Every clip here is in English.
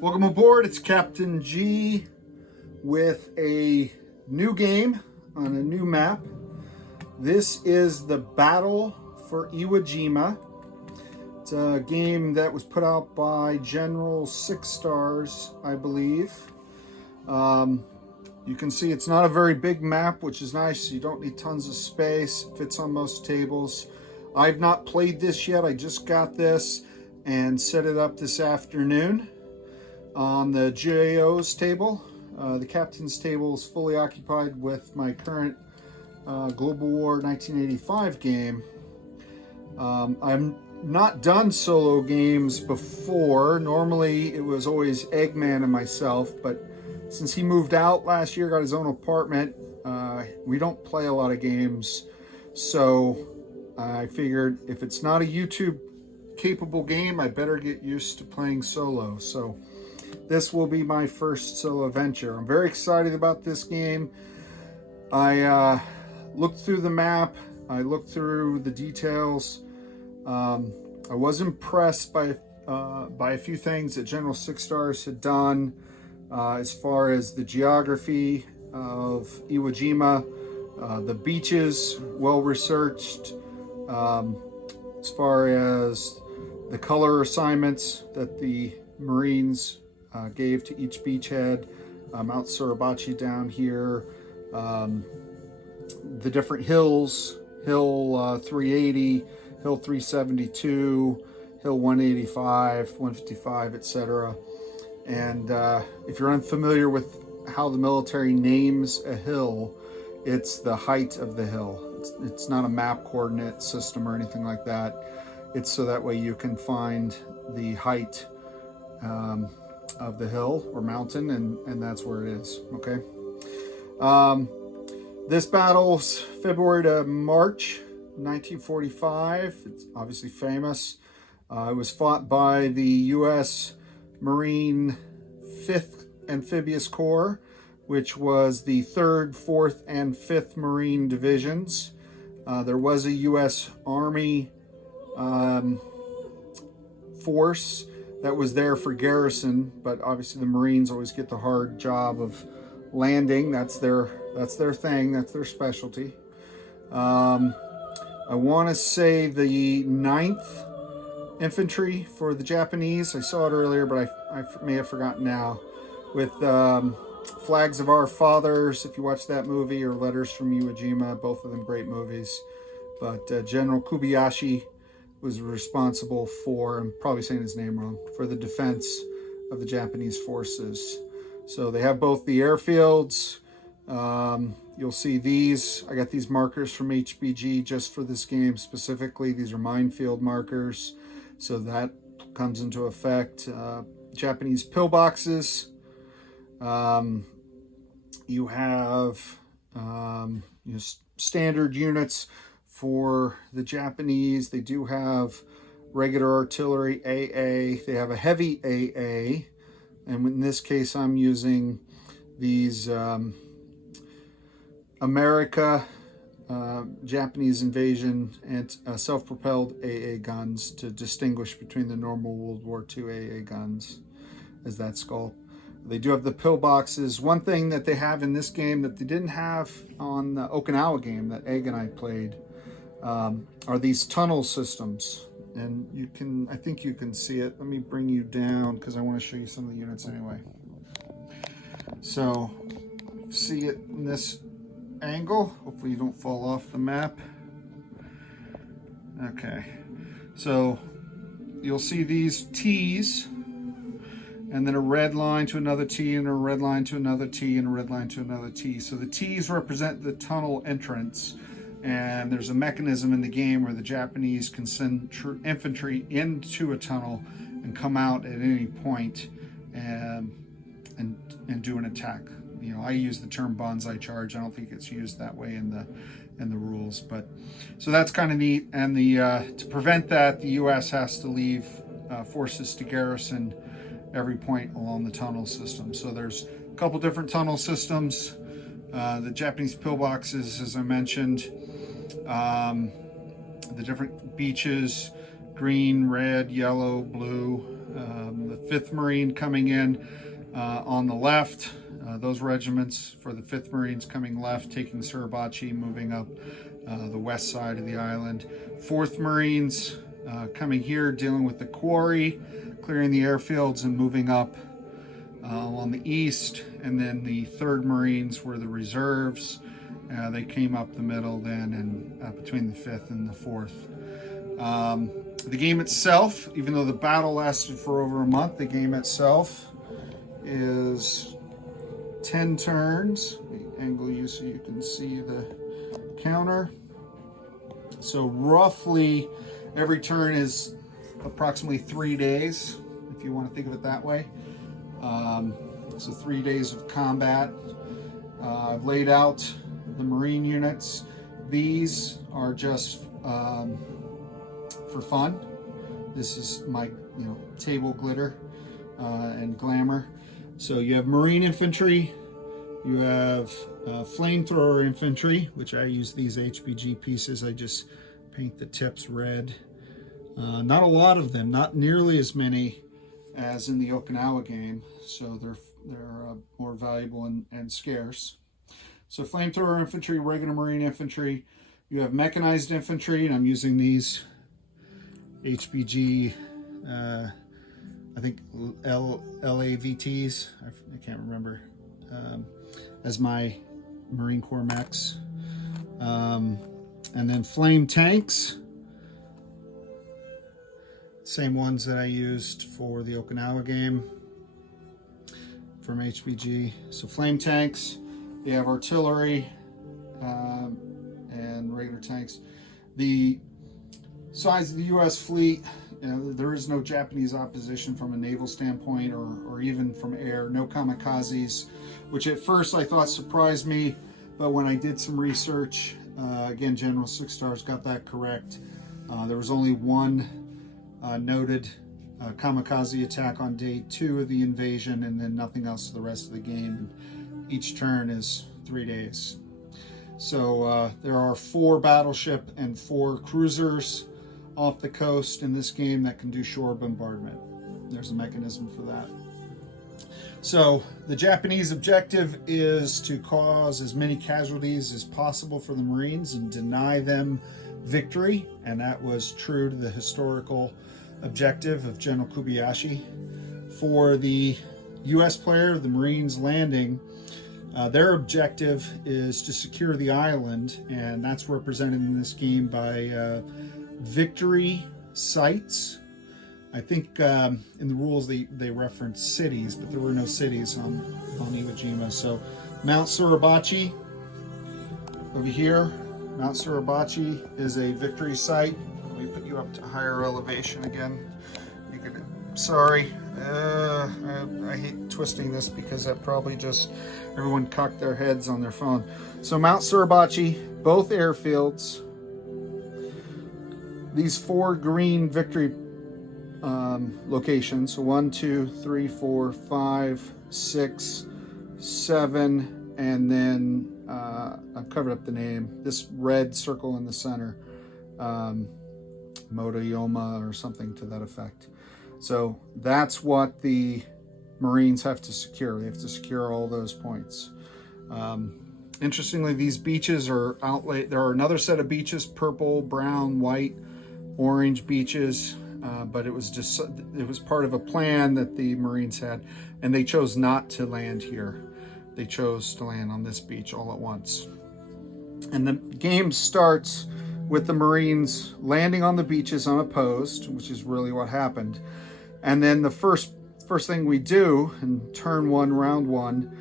Welcome aboard, it's Captain G with a new game on a new map. This is the Battle for Iwo Jima. It's a game that was put out by General 6 Stars, I believe. You can see it's not a very big map, which is nice. You don't need tons of space. It fits on most tables. I've not played this yet. I just got this and set it up this afternoon on the GAO's table. The captain's table is fully occupied with my current Global War 1985 game. I'm not done solo games before. Normally it was always Eggman and myself, but since he moved out last year, got his own apartment, we don't play a lot of games. So I figured if it's not a YouTube capable game, I better get used to playing solo. So this will be my first solo venture. I'm very excited about this game. I looked through the map. I looked through the details. I was impressed by a few things that General 6 Stars had done as far as the geography of Iwo Jima, the beaches, well researched, as far as the color assignments that the Marines gave to each beachhead, Mount Suribachi down here, the different hills, Hill 380, Hill 372, Hill 185, 155, etc. And if you're unfamiliar with how the military names a hill, it's the height of the hill. It's not a map coordinate system or anything like that. It's so that way you can find the height of the hill or mountain, and that's where it is. Okay. This battle's February to March 1945. It's obviously famous. It was fought by the U.S. Marine 5th Amphibious Corps, which was the 3rd, 4th, and 5th Marine Divisions. There was a U.S. Army force that was there for garrison, but obviously the Marines always get the hard job of landing. That's their thing. That's their specialty. I want to say the 9th Infantry for the Japanese. I saw it earlier, but I may have forgotten now. With Flags of Our Fathers, if you watch that movie, or Letters from Iwo Jima, both of them great movies. But General Kobayashi was responsible for, I'm probably saying his name wrong, for the defense of the Japanese forces. So they have both the airfields. You'll see these. I got these markers from HBG just for this game specifically. These are minefield markers. So that comes into effect. Japanese pillboxes. You have standard units for the Japanese. They do have regular artillery, AA. They have a heavy AA. And in this case, I'm using these America Japanese invasion and self-propelled AA guns to distinguish between the normal World War II AA guns, as that sculpt. They do have the pillboxes. One thing that they have in this game that they didn't have on the Okinawa game that Egg and I played are these tunnel systems. And you can, I think you can see it. Let me bring you down because I want to show you some of the units anyway. So, see it in this angle. Hopefully you don't fall off the map. Okay. So, you'll see these T's, and then a red line to another T, and a red line to another T, and a red line to another T. So the T's represent the tunnel entrance. And there's a mechanism in the game where the Japanese can send infantry into a tunnel and come out at any point and do an attack. You know, I use the term bonsai charge. I don't think it's used that way in the rules, but so that's kind of neat. And to prevent that, the U.S. has to leave forces to garrison every point along the tunnel system. So there's a couple different tunnel systems. The Japanese pillboxes, as I mentioned, the different beaches, green, red, yellow, blue, the 5th Marine coming in on the left. Those regiments for the 5th Marines coming left, taking Suribachi, moving up the west side of the island. 4th Marines coming here, dealing with the quarry, clearing the airfields and moving up on the east. And then the 3rd Marines were the reserves. They came up the middle then, and between the 5th and the 4th. The game itself, even though the battle lasted for over a month, the game itself is 10 turns. The angle you so you can see the counter. So roughly every turn is approximately 3 days, if you want to think of it that way. So 3 days of combat. I've laid out the Marine units. These are just for fun. This is my table glitter and glamour. So you have Marine infantry, you have flamethrower infantry, which I use these HBG pieces. I just paint the tips red. Not a lot of them, not nearly as many as in the Okinawa game, so they're more valuable and scarce. So flamethrower infantry, regular Marine infantry. You have mechanized infantry, and I'm using these HBG, I think LAVTs, I can't remember, as my Marine Corps mechs. And then flame tanks, same ones that I used for the Okinawa game from HBG. So flame tanks, you have artillery and regular tanks. The size of the U.S. fleet, there is no Japanese opposition from a naval standpoint or even from air, no kamikazes, which at first I thought surprised me, but when I did some research, again, General Six Stars got that correct. There was only one noted kamikaze attack on day 2 of the invasion, and then nothing else for the rest of the game. And each turn is 3 days. So there are 4 battleship and 4 cruisers off the coast in this game that can do shore bombardment. There's a mechanism for that. So the Japanese objective is to cause as many casualties as possible for the Marines and deny them victory, and that was true to the historical objective of General Kobayashi. For the U.S. player, the Marines landing, their objective is to secure the island, and that's represented in this game by victory sites. I think in the rules they reference cities, but there were no cities on Iwo Jima. So Mount Suribachi over here, Mount Suribachi is a victory site. Let me put you up to higher elevation again. You could, sorry, I hate twisting this because that probably just everyone cocked their heads on their phone. So Mount Suribachi, both airfields. These 4 green victory locations, so 1, 2, 3, 4, 5, 6, 7, and then I've covered up the name. This red circle in the center, Motoyoma or something to that effect. So that's what the Marines have to secure. They have to secure all those points. Interestingly, these beaches are outlaid. There are another set of beaches, purple, brown, white, orange beaches, but it was part of a plan that the Marines had, and they chose not to land here. They chose to land on this beach all at once. And the game starts with the Marines landing on the beaches unopposed, which is really what happened. And then the first thing we do in turn 1, round 1,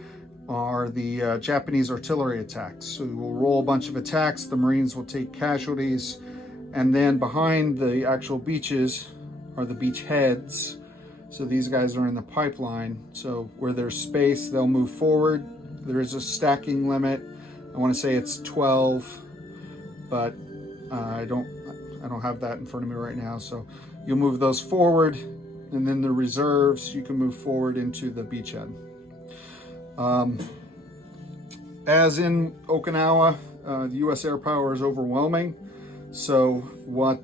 are the Japanese artillery attacks. So we'll roll a bunch of attacks, the Marines will take casualties, and then behind the actual beaches are the beach heads. So these guys are in the pipeline. So where there's space, they'll move forward. There is a stacking limit. I want to say it's 12, but I don't have that in front of me right now. So you'll move those forward, and then the reserves, you can move forward into the beachhead. As in Okinawa, the U.S. air power is overwhelming. So what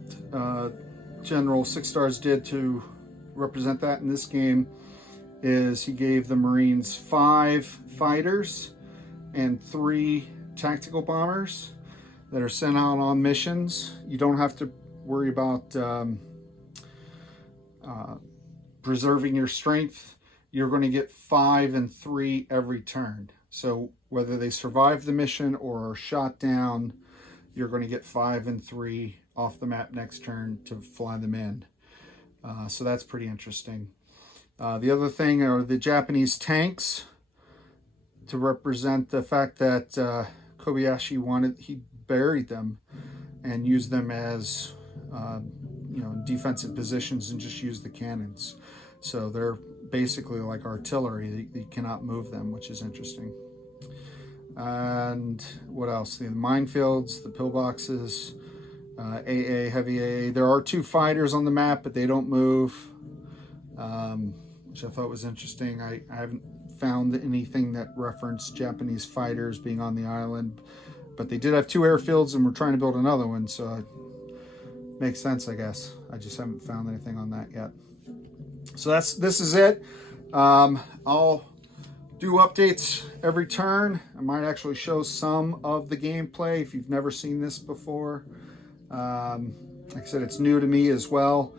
General Six Stars did to represent that in this game is he gave the Marines 5 fighters and 3 tactical bombers that are sent out on missions. You don't have to worry about preserving your strength. You're going to get 5 and 3 every turn. So whether they survive the mission or are shot down, you're going to get 5 and 3 off the map next turn to fly them in. So that's pretty interesting. The other thing are the Japanese tanks, to represent the fact that Kobayashi he buried them and used them as defensive positions and just used the cannons. So they're basically like artillery. They cannot move them, which is interesting. And what else? The minefields, the pillboxes, AA, heavy AA. There are 2 fighters on the map, but they don't move, which I thought was interesting. I haven't found anything that referenced Japanese fighters being on the island, but they did have 2 airfields, and we're trying to build another one, so it makes sense, I guess. I just haven't found anything on that yet. So this is it. I'll do updates every turn. I might actually show some of the gameplay if you've never seen this before. Like I said, it's new to me as well.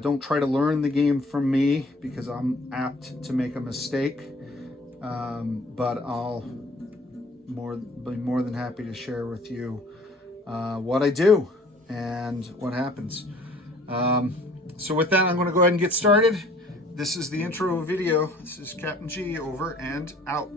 Don't try to learn the game from me, because I'm apt to make a mistake. But I'll be more than happy to share with you what I do and what happens. So with that, I'm going to go ahead and get started. This is the intro video. This is Captain G, over and out.